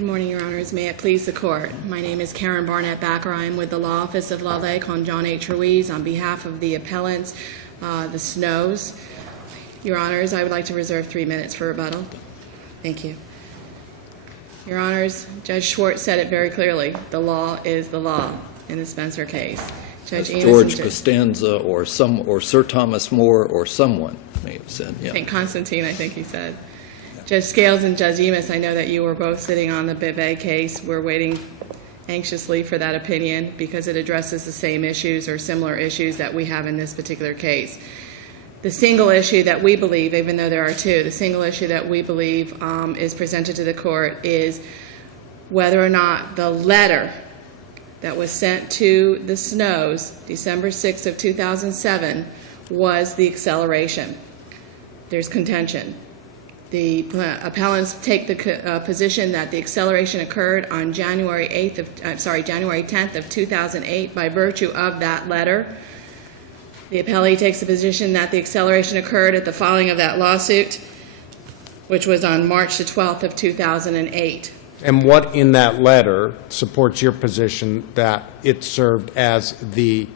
Good morning, Your Honors. May it please the Court. My name is Karen Barnett Backer. I am with the Law Office of Lale con John H. Ruiz on behalf of the appellants, the Snows. Your Honors, I would like to reserve 3 minutes for rebuttal. Thank you. Your Honors, Judge Schwartz said it very clearly. The law is the law in the Spencer case. George Costanza or Sir Thomas More or someone may have said. Yeah. St. Constantine, I think he said. Judge Scales and Judge Emis, I know that you were both sitting on the Bivet case. We're waiting anxiously for that opinion because it addresses the same issues or similar issues that we have in this particular case. The single issue that we believe, even though there are two, the single issue that we believe is presented to the court is whether or not the letter that was sent to the Snows December 6th of 2007 was the acceleration. There's contention. The appellants take the position that the acceleration occurred on January 10th of 2008 by virtue of that letter. The appellee takes the position that the acceleration occurred at the filing of that lawsuit, which was on March the 12th of 2008. And what in that letter supports your position that it served as the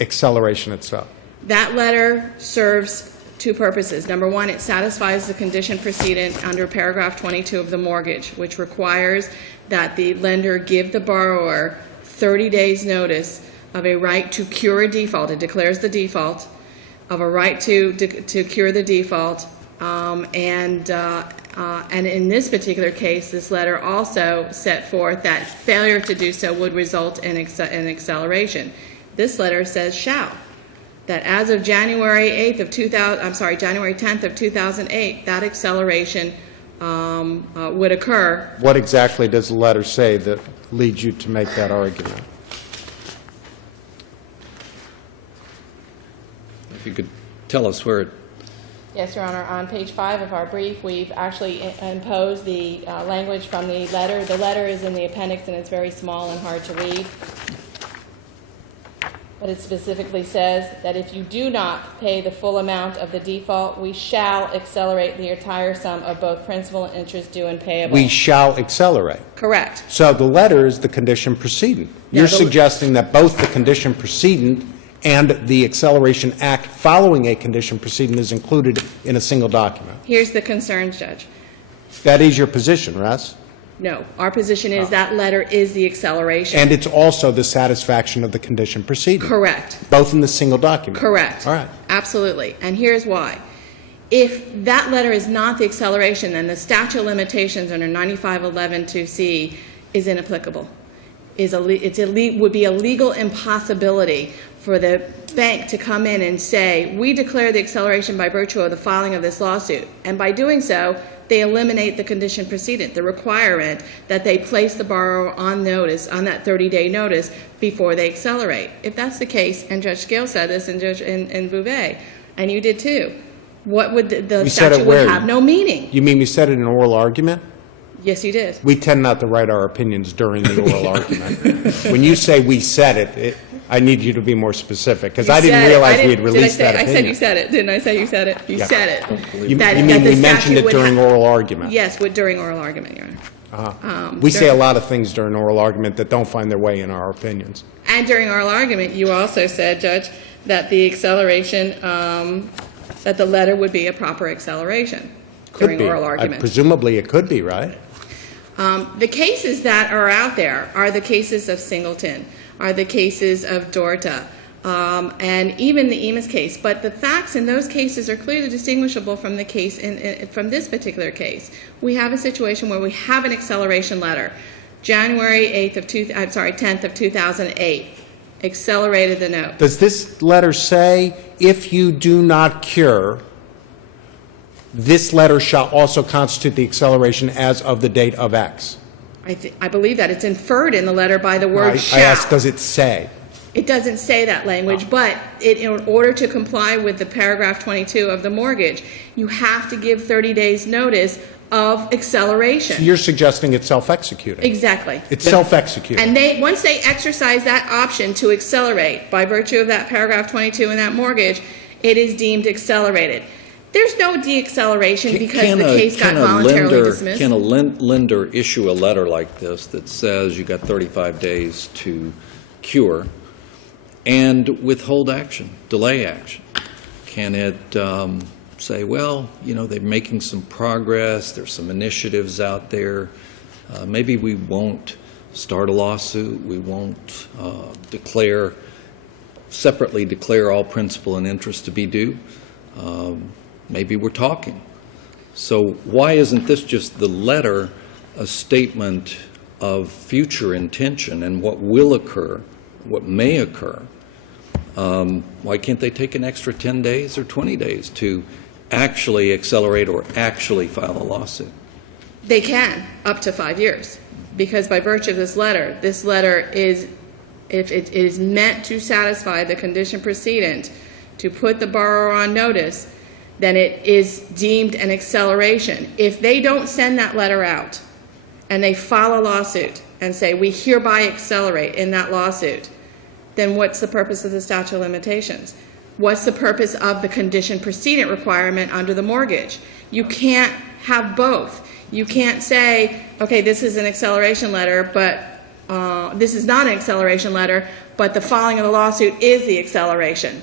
acceleration itself? That letter serves two purposes. Number one, it satisfies the condition precedent under paragraph 22 of the mortgage, which requires that the lender give the borrower 30 days notice of a right to cure a default. It declares the default of a right to cure the default. And in this particular case, this letter also set forth that failure to do so would result in an acceleration. This letter says shall. That as of January 10th of 2008, that acceleration would occur. What exactly does the letter say that leads you to make that argument? If you could tell us where it... Yes, Your Honor. On page 5 of our brief, we've actually imposed the language from the letter. The letter is in the appendix, and it's very small and hard to read. But it specifically says that if you do not pay the full amount of the default, we shall accelerate the entire sum of both principal and interest due and payable. We shall accelerate. Correct. So the letter is the condition precedent. You're suggesting that both the condition precedent and the acceleration act following a condition precedent is included in a single document. Here's the concern, Judge. That is your position, Russ? No. Our position is that letter is the acceleration. And it's also the satisfaction of the condition precedent. Correct. Both in the single document. Correct. All right. Absolutely. And here's why. If that letter is not the acceleration, then the statute of limitations under 9511(2)(c) is inapplicable. Would be a legal impossibility for the bank to come in and say, we declare the acceleration by virtue of the filing of this lawsuit. And by doing so, they eliminate the condition precedent, the requirement that they place the borrower on notice, on that 30-day notice, before they accelerate. If that's the case, and Judge Scales said this, and Judge in Bouvet, and you did too, what would the statute would have no meaning? You mean we said it in an oral argument? Yes, you did. We tend not to write our opinions during the oral argument. When you say we said it, I need you to be more specific, because I didn't realize we had released that opinion. I said you said it. Didn't I say you said it? You said it. You mean we mentioned it during oral argument? Yes, during oral argument, Your Honor. We say a lot of things during oral argument that don't find their way in our opinions. And during oral argument, you also said, Judge, that the acceleration, that the letter would be a proper acceleration during oral argument. Presumably it could be, right? The cases that are out there are the cases of Singleton, are the cases of Dorta, and even the Emis case. But the facts in those cases are clearly distinguishable from the case from this particular case. We have a situation where we have an acceleration letter, January 10th of 2008, accelerated the note. Does this letter say, if you do not cure, this letter shall also constitute the acceleration as of the date of X? I believe that. It's inferred in the letter by the word shall. I asked, does it say? It doesn't say that language, but in order to comply with the paragraph 22 of the mortgage, you have to give 30 days notice of acceleration. So you're suggesting it's self-executing. Exactly. It's self-executing. And once they exercise that option to accelerate by virtue of that paragraph 22 in that mortgage, it is deemed accelerated. There's no de-acceleration because the case got voluntarily dismissed. Can a lender issue a letter like this that says you got 35 days to cure and withhold action, delay action? Can it say, well, you know, they're making some progress, there's some initiatives out there, maybe we won't start a lawsuit, we won't separately declare all principal and interest to be due? Maybe we're talking. So why isn't this just the letter a statement of future intention and what will occur, what may occur? Why can't they take an extra 10 days or 20 days to actually accelerate or actually file a lawsuit? They can, up to 5 years, because by virtue of this letter is, if it is meant to satisfy the condition precedent to put the borrower on notice, then it is deemed an acceleration. If they don't send that letter out and they file a lawsuit and say, we hereby accelerate in that lawsuit, then what's the purpose of the statute of limitations? What's the purpose of the condition precedent requirement under the mortgage? You can't have both. You can't say, okay, this is an acceleration letter, but this is not an acceleration letter, but the filing of the lawsuit is the acceleration.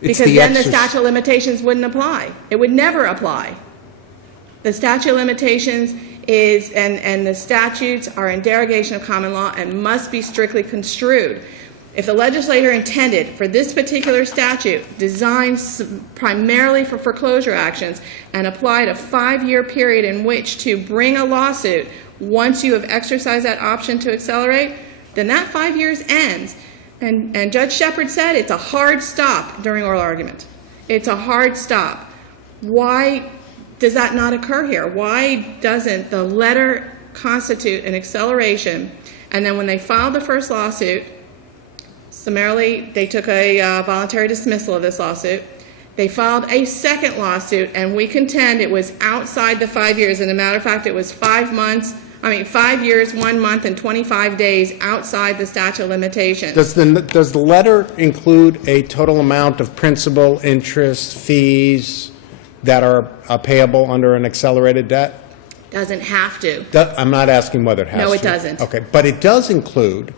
Because then the statute of limitations wouldn't apply. It would never apply. The statute of limitations is, and the statutes are in derogation of common law and must be strictly construed. If the legislator intended for this particular statute, designed primarily for foreclosure actions, and applied a 5-year period in which to bring a lawsuit once you have exercised that option to accelerate, then that 5 years ends. And Judge Shepard said it's a hard stop during oral argument. It's a hard stop. Why does that not occur here? Why doesn't the letter constitute an acceleration? And then when they filed the first lawsuit, summarily they took a voluntary dismissal of this lawsuit. They filed a second lawsuit, and we contend it was outside the 5 years. As a matter of fact, it was 5 years, 1 month, and 25 days outside the statute of limitations. Does the letter include a total amount of principal, interest, fees that are payable under an accelerated debt? Doesn't have to. I'm not asking whether it has to. No, it doesn't. Okay, but it does include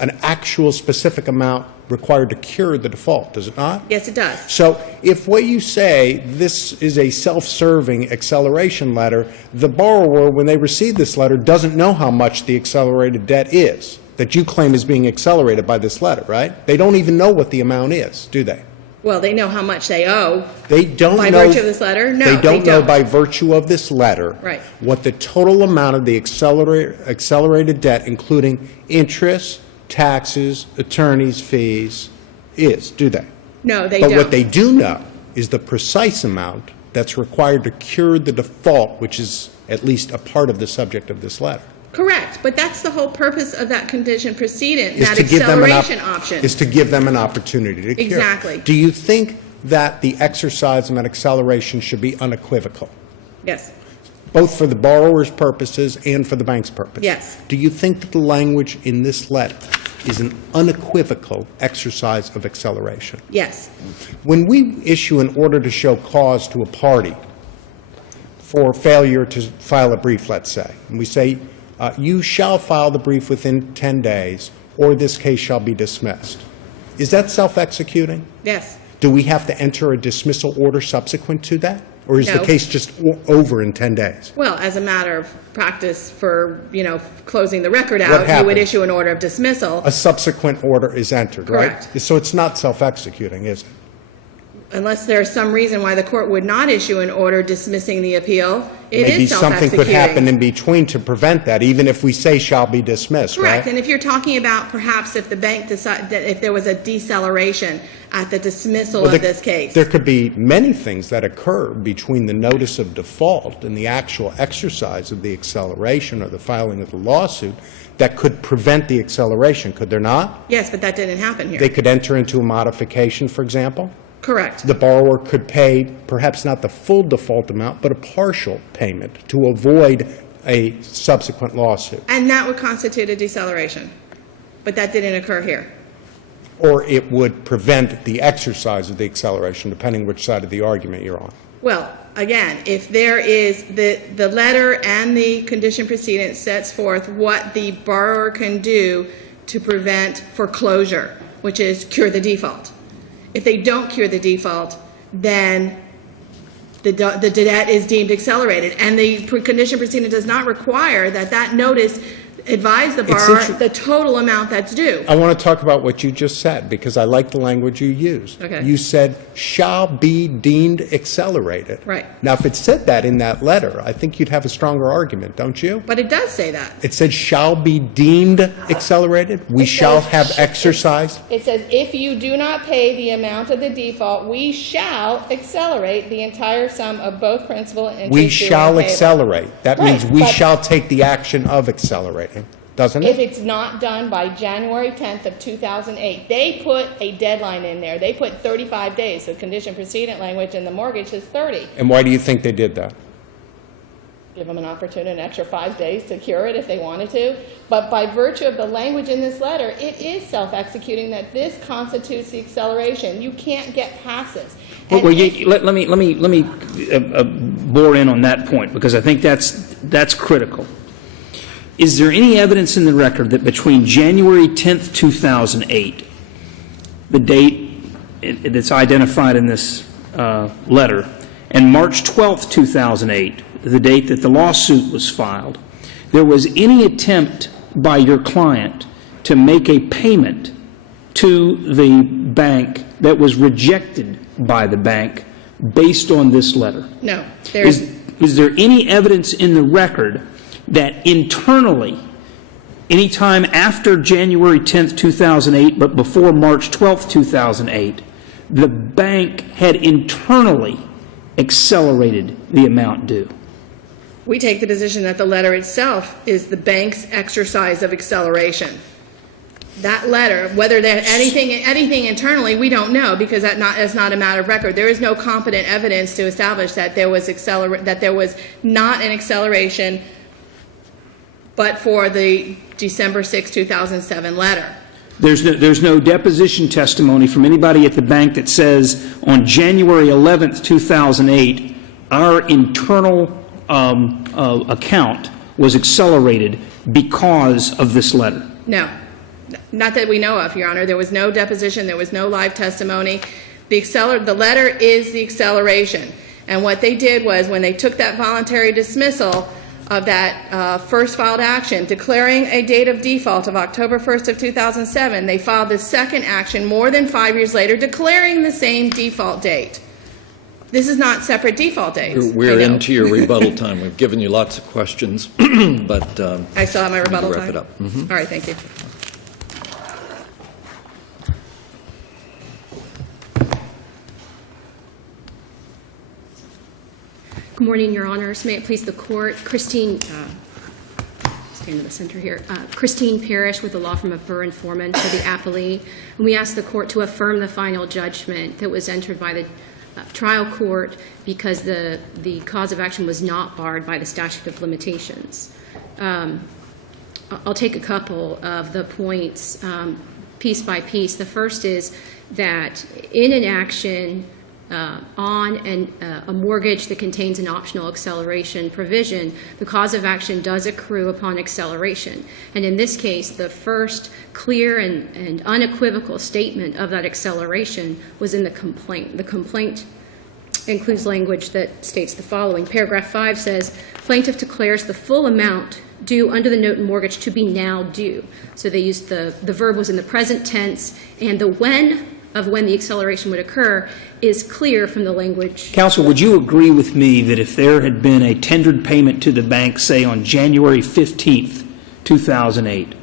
an actual specific amount required to cure the default, does it not? Yes, it does. So if what you say, this is a self-serving acceleration letter, the borrower, when they receive this letter, doesn't know how much the accelerated debt is that you claim is being accelerated by this letter, right? They don't even know what the amount is, do they? Well, they know how much they owe. They don't know. By virtue of this letter? No, they don't know by virtue of this letter what the total amount of the accelerated debt, including interest, taxes, attorney's fees, is, do they? No, they don't. But what they do know is the precise amount that's required to cure the default, which is at least a part of the subject of this letter. Correct, but that's the whole purpose of that condition precedent, that acceleration option. Is to give them an opportunity to cure. Exactly. Do you think that the exercise of an acceleration should be unequivocal? Yes. Both for the borrower's purposes and for the bank's purpose? Yes. Do you think that the language in this letter is an unequivocal exercise of acceleration? Yes. When we issue an order to show cause to a party for failure to file a brief, let's say, and we say, you shall file the brief within 10 days or this case shall be dismissed, is that self-executing? Yes. Do we have to enter a dismissal order subsequent to that? Or is the No. case just over in 10 days? Well, as a matter of practice for, closing the record What out, you happens? would issue an order of dismissal. A subsequent order is entered, right? Correct. So it's not self-executing, is it? Unless there's some reason why the court would not issue an order dismissing the appeal, it Maybe is something self-executing. could happen in between to prevent that, even if we say shall be dismissed, right? Correct, and if you're talking about perhaps if the bank decided, that if there was a deceleration at the dismissal Well, of this case. There could be many things that occur between the notice of default and the actual exercise of the acceleration or the filing of the lawsuit that could prevent the acceleration, could there not? Yes, but that didn't happen here. They could enter into a modification, for example. Correct. The borrower could pay perhaps not the full default amount, but a partial payment to avoid a subsequent lawsuit. And that would constitute a deceleration, but that didn't occur here. Or it would prevent the exercise of the acceleration, depending which side of the argument you're on. Well, again, if there is, the letter and the condition precedent sets forth what the borrower can do to prevent foreclosure, which is cure the default. If they don't cure the default, then the debt is deemed accelerated. And the condition precedent does not require that notice advise the borrower the total amount that's due. I want to talk about what you just said, because I like the language you used. Okay. You said, shall be deemed accelerated. Right. Now, if it said that in that letter, I think you'd have a stronger argument, don't you? But it does say that. It said, shall be deemed accelerated? We shall have exercised? It says, if you do not pay the amount of the default, we shall accelerate the entire sum of both principal and interest. We shall accelerate. That Right, means we but- shall take the action of accelerating, doesn't If it? it's not done by January 10th of 2008, they put a deadline in there. They put 35 days. The condition precedent language in the mortgage is 30. And why do you think they did that? Give them an opportunity, an extra 5 days to cure it if they wanted to. But by virtue of the language in this letter, it is self-executing that this constitutes the acceleration. You can't get past this. And Well, if- let me bore in on that point, because I think that's critical. Is there any evidence in the record that between January 10th, 2008, the date that's identified in this letter, and March 12th, 2008, the date that the lawsuit was filed, there was any attempt by your client to make a payment to the bank that was rejected by the bank based on this letter? No, there's, Is there any evidence in the record that internally, anytime after January 10th, 2008, but before March 12th, 2008, the bank had internally accelerated the amount due? we take the position that the letter itself is the bank's exercise of acceleration. That letter, whether there's anything internally, we don't know, because that's not a matter of record. There is no competent evidence to establish that there was not an acceleration but for the December 6, 2007 letter. There's no deposition testimony from anybody at the bank that says on January 11th, 2008, our internal account was accelerated because of this letter. No, not that we know of, Your Honor. There was no deposition. There was no live testimony. The letter is the acceleration. And what they did was, when they took that voluntary dismissal of that first filed action, declaring a date of default of October 1st of 2007, they filed the second action more than 5 years later, declaring the same default date. This is not separate default dates. We're I know. into your rebuttal time. We've given you lots of questions, but I still have my rebuttal wrap time? it up. Mhm. All right, thank you. Good morning, Your Honors. May it please the Court. Christine, stand in the center here. Christine Parrish with the law firm of Burr and Foreman for the Appellee. And we ask the Court to affirm the final judgment that was entered by the trial court because the cause of action was not barred by the statute of limitations. I'll take a couple of the points piece by piece. The first is that in an action on a mortgage that contains an optional acceleration provision, the cause of action does accrue upon acceleration. And in this case, the first clear and unequivocal statement of that acceleration was in the complaint. The complaint includes language that states the following. Paragraph 5 says, plaintiff declares the full amount due under the note and mortgage to be now due. So they used the verb was in the present tense, and the when the acceleration would occur is clear from the language. Counsel, would you agree with me that if there had been a tendered payment to the bank, say on January 15th, 2008,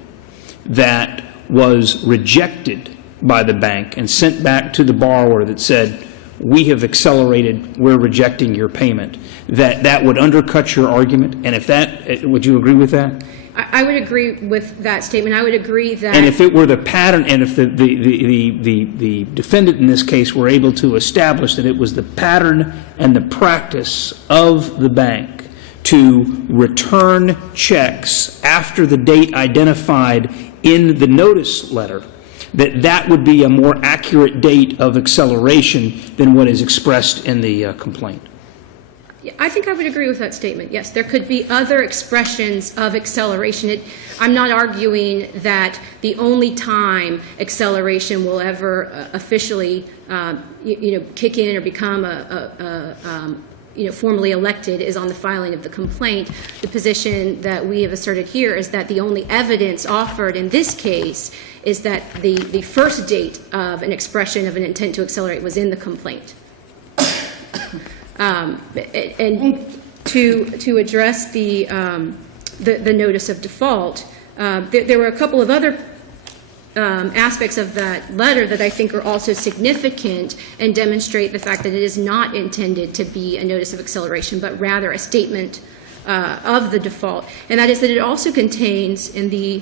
that was rejected by the bank and sent back to the borrower that said, we have accelerated, we're rejecting your payment, that would undercut your argument? And if that, would you agree with that? I would agree with that statement. I would agree that. And if it were the pattern, and if the defendant in this case were able to establish that it was the pattern and the practice of the bank to return checks after the date identified in the notice letter, that would be a more accurate date of acceleration than what is expressed in the complaint. Yeah, I think I would agree with that statement. Yes, there could be other expressions of acceleration. I'm not arguing that the only time acceleration will ever officially, kick in or become formally elected is on the filing of the complaint. The position that we have asserted here is that the only evidence offered in this case is that the first date of an expression of an intent to accelerate was in the complaint. And to address the notice of default, there were a couple of other aspects of that letter that I think are also significant and demonstrate the fact that it is not intended to be a notice of acceleration, but rather a statement of the default. And that is that it also contains in the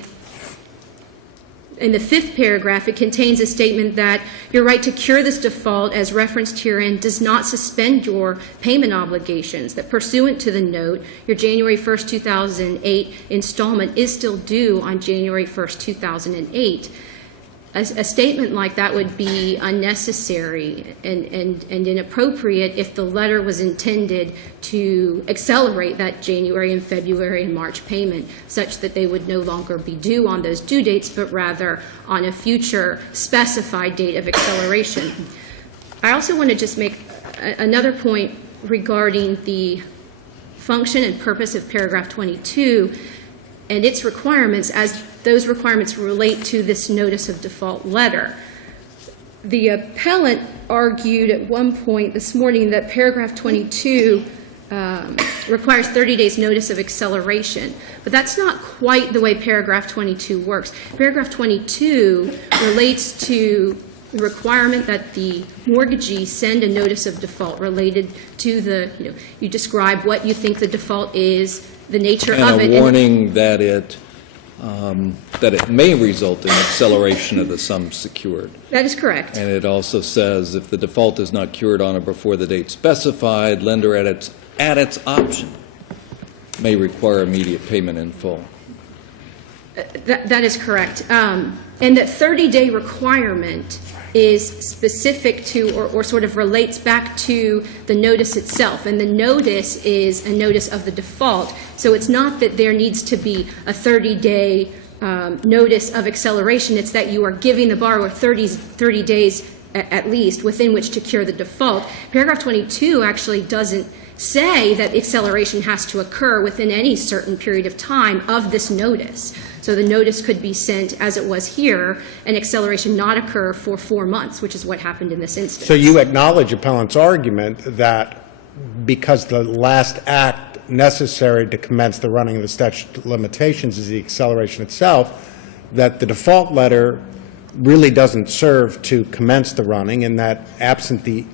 fifth paragraph, it contains a statement that your right to cure this default, as referenced herein, does not suspend your payment obligations, that pursuant to the note, your January 1st, 2008 installment is still due on January 1st, 2008. A statement like that would be unnecessary and inappropriate if the letter was intended to accelerate that January and February and March payment such that they would no longer be due on those due dates, but rather on a future specified date of acceleration. I also want to just make another point regarding the function and purpose of paragraph 22 and its requirements as those requirements relate to this notice of default letter. The appellant argued at one point this morning that paragraph 22 requires 30 days notice of acceleration, but that's not quite the way paragraph 22 works. Paragraph 22 relates to the requirement that the mortgagee send a notice of default related to the, you describe what you think the default is, the nature of it. And a warning that it may result in acceleration of the sum secured. That is correct. And it also says if the default is not cured on or before the date specified, lender at its option may require immediate payment in full. That is correct. And that 30-day requirement is specific to or sort of relates back to the notice itself. And the notice is a notice of the default. So it's not that there needs to be a 30-day notice of acceleration. It's that you are giving the borrower 30 days at least within which to cure the default. Paragraph 22 actually doesn't say that acceleration has to occur within any certain period of time of this notice. So the notice could be sent as it was here, and acceleration not occur for 4 months, which is what happened in this instance. So you acknowledge appellant's argument that because the last act necessary to commence the running of the statute of limitations is the acceleration itself, that the default letter really doesn't serve to commence the running, and that absent the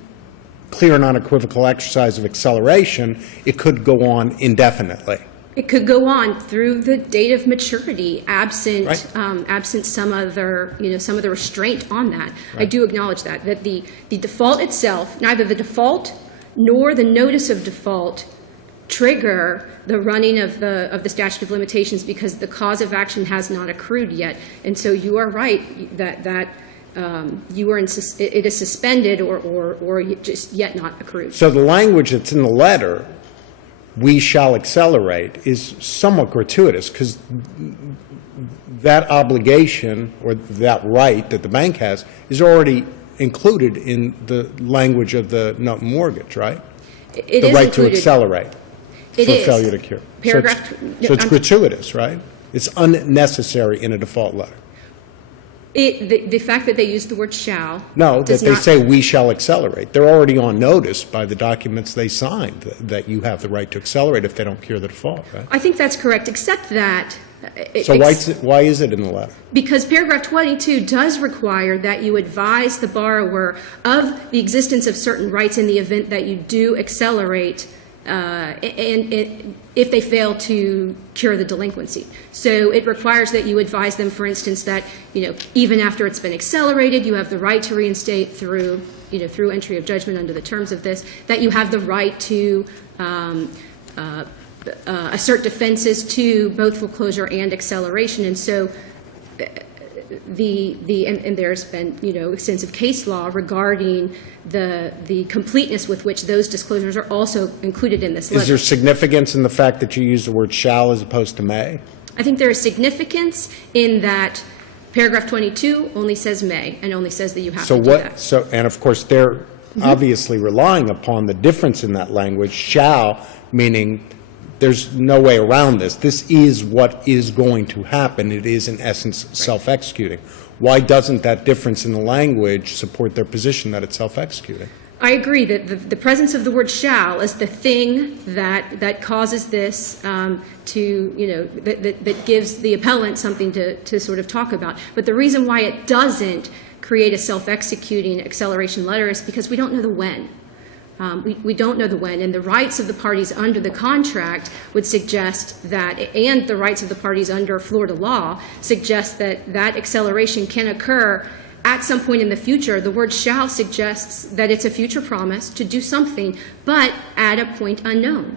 clear and unequivocal exercise of acceleration, it could go on indefinitely. It could go on through the date of maturity, absent Right. absent some other, some of the restraint on that. Right. I do acknowledge that the default itself, neither the default nor the notice of default trigger the running of the statute of limitations because the cause of action has not accrued yet. And so you are right that you are it is suspended or just yet not accrued. So the language that's in the letter, we shall accelerate, is somewhat gratuitous because that obligation or that right that the bank has is already included in the language of the note and mortgage, right? It the is right included. to accelerate It for is. failure to cure. Paragraph. So it's gratuitous, right? It's unnecessary in a default letter. The fact that they use the word shall. No, that does they not- say we shall accelerate. They're already on notice by the documents they signed that you have the right to accelerate if they don't cure the default, right? I think that's correct, except that. So why is it in the letter? Because paragraph 22 does require that you advise the borrower of the existence of certain rights in the event that you do accelerate and if they fail to cure the delinquency. So it requires that you advise them, for instance, that even after it's been accelerated, you have the right to reinstate through entry of judgment under the terms of this, that you have the right to assert defenses to both foreclosure and acceleration. And so and there's been, extensive case law regarding the completeness with which those disclosures are also included in this letter. Is there significance in the fact that you use the word shall as opposed to may? I think there is significance in that paragraph 22 only says may, and only says that you have to do that. And of course, they're obviously relying upon the difference in that language, shall, meaning there's no way around this. This is what is going to happen. It is, in essence, self-executing. Why doesn't that difference in the language support their position that it's self-executing? I agree that the presence of the word shall is the thing that causes this that gives the appellant something to sort of talk about. But the reason why it doesn't create a self-executing acceleration letter is because we don't know the when. We don't know the when, and the rights of the parties under the contract would suggest that, and the rights of the parties under Florida law suggest that acceleration can occur at some point in the future. The word shall suggests that it's a future promise to do something, but at a point unknown.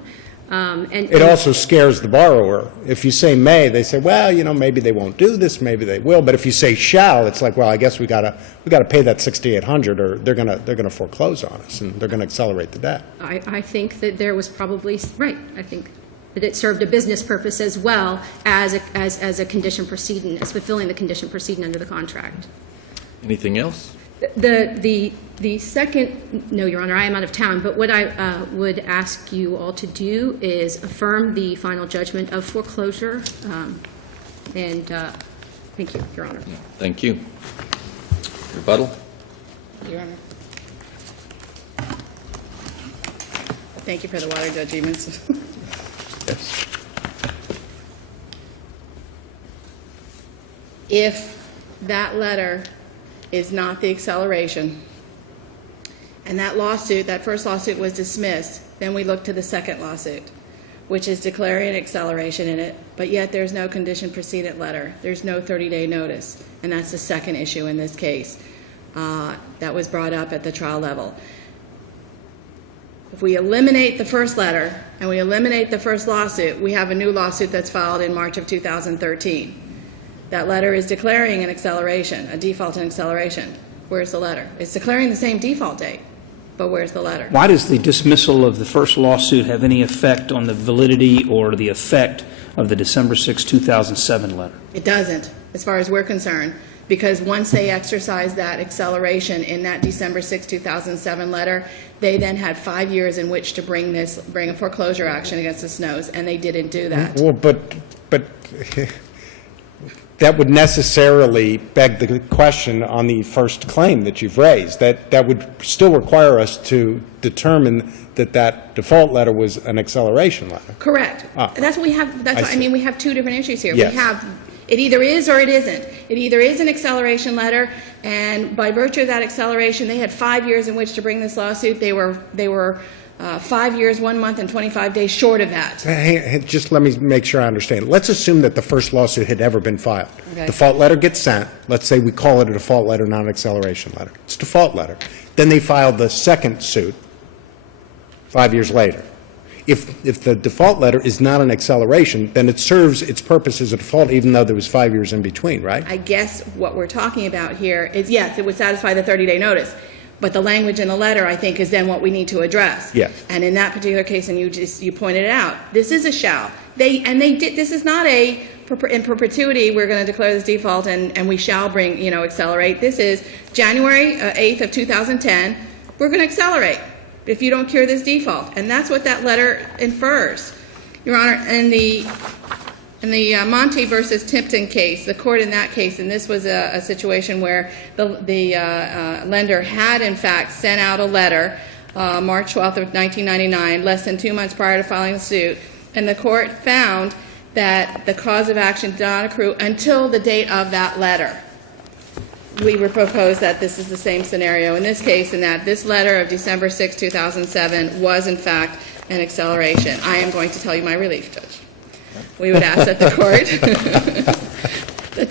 It also scares the borrower. If you say may, they say, well, maybe they won't do this, maybe they will. But if you say shall, it's like, well, I guess we gotta pay that $6,800, or they're gonna foreclose on us, and they're gonna accelerate the debt. I think that there was probably right. I think that it served a business purpose as well as a condition precedent, as fulfilling the condition precedent under the contract. Anything else? The second, no, Your Honor, I am out of town, but what I would ask you all to do is affirm the final judgment of foreclosure, and thank you, Your Honor. Thank you. Rebuttal? Your Honor. Thank you for the water, Judge Emons. Yes. If that letter is not the acceleration, and that first lawsuit was dismissed, then we look to the second lawsuit, which is declaring acceleration in it, but yet there's no condition precedent letter. There's no 30-day notice, and that's the second issue in this case that was brought up at the trial level. If we eliminate the first letter and we eliminate the first lawsuit, we have a new lawsuit that's filed in March of 2013. That letter is declaring an acceleration, a default in acceleration. Where's the letter? It's declaring the same default date, but where's the letter? Why does the dismissal of the first lawsuit have any effect on the validity or the effect of the December 6, 2007 letter? It doesn't, as far as we're concerned, because once they exercised that acceleration in that December 6, 2007 letter, they then had 5 years in which to bring a foreclosure action against the Snows, and they didn't do that. Well, but that would necessarily beg the question on the first claim that you've raised. That would still require us to determine that default letter was an acceleration letter. Correct. Ah. That's what we have. We have two different issues here. Yes. We have it either is or it isn't. It either is an acceleration letter, and by virtue of that acceleration, they had 5 years in which to bring this lawsuit. They were 5 years, 1 month, and 25 days short of that. Hey, just let me make sure I understand. Let's assume that the first lawsuit had never been filed. Okay. Default letter gets sent. Let's say we call it a default letter, not an acceleration letter. It's a default letter. Then they filed the second suit 5 years later. If the default letter is not an acceleration, then it serves its purpose as a default, even though there was 5 years in between, right? I guess what we're talking about here is, yes, it would satisfy the 30-day notice. But the language in the letter, I think, is then what we need to address. Yes. And in that particular case, and you pointed it out, this is a shall. They did. This is not in perpetuity. We're going to declare this default, and we shall accelerate. This is January 8th of 2010. We're going to accelerate if you don't cure this default, and that's what that letter infers, Your Honor. In the Monty versus Tipton case, the court in that case, and this was a situation where the lender had, in fact, sent out a letter March 12th of 1999, less than 2 months prior to filing the suit, and the court found that the cause of action did not accrue until the date of that letter. We would propose that this is the same scenario in this case, and that this letter of December 6, 2007 was, in fact, an acceleration. I am going to tell you my relief, Judge. We would ask that the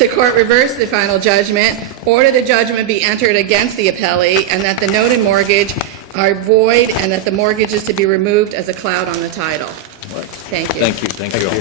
court reverse the final judgment, order the judgment be entered against the appellee, and that the note and mortgage are void, and that the mortgage is to be removed as a cloud on the title. Thank you. Thank you. Thank you all.